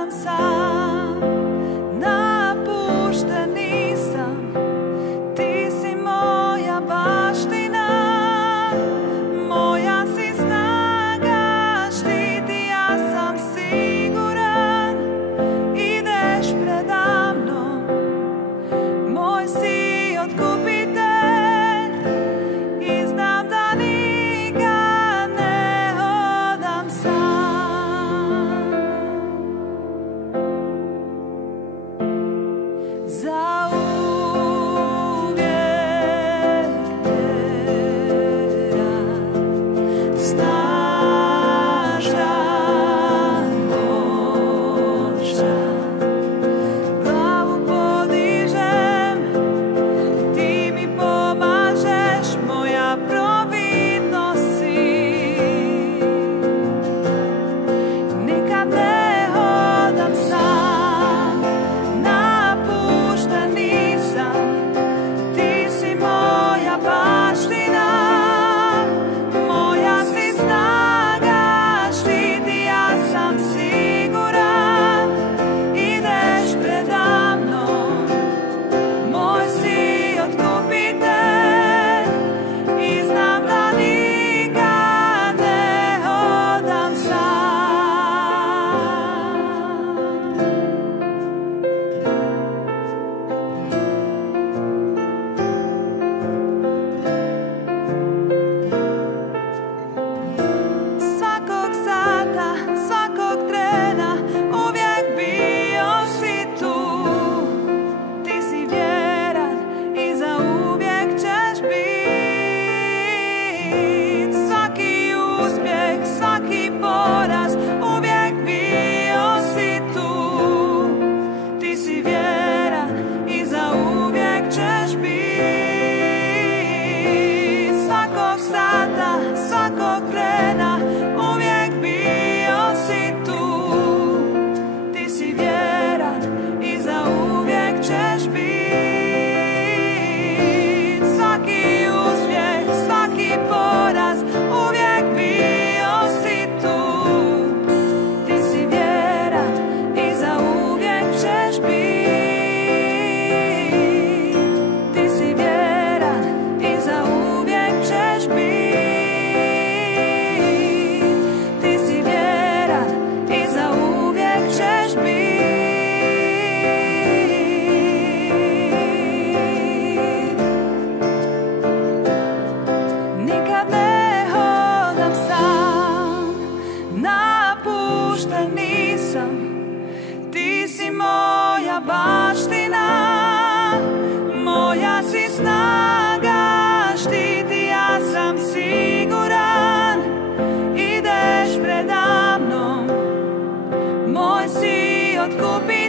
hodam sam, napušten nisam, ti si moja baština, moja si snaga, štiti, ja sam siguran, ideš preda mnom, moj si otkupitelj i znam da nikad ne hodam sam. Zauvijek vera, snažan, moćan, glavu podižem, ti mi pomažeš, moja providnost si. Nikad ne hodam sam, napušten nisam, ti si moja baština, moja si snaga, štiti, ja sam siguran, ideš preda mnom, moj si otkupitelj i znam da nikad ne hodam sam. Svakog sata, svakog trena, uvijek bio si tu, ti si vjeran i zauvijek ćeš bit. Svaki uspjeh, svaki poraz, uvijek bio si tu, ti si vjeran i zauvijek ćeš bit. Svakog sata, svakog trena, uvijek bio si tu, ti si vjeran i zauvijek ćeš bit. Svaki uspjeh, svaki poraz, uvijek bio si tu, ti si vjeran i zauvijek ćeš bit. Ti si vjeran i zauvijek ćeš bit. Ti si vjeran i zauvijek ćeš bit. Nikad ne hodam sam, napušten nisam, ti si moja baština, moja si snaga, štiti, ja sam siguran, ideš preda mnom, moj si otkupitelj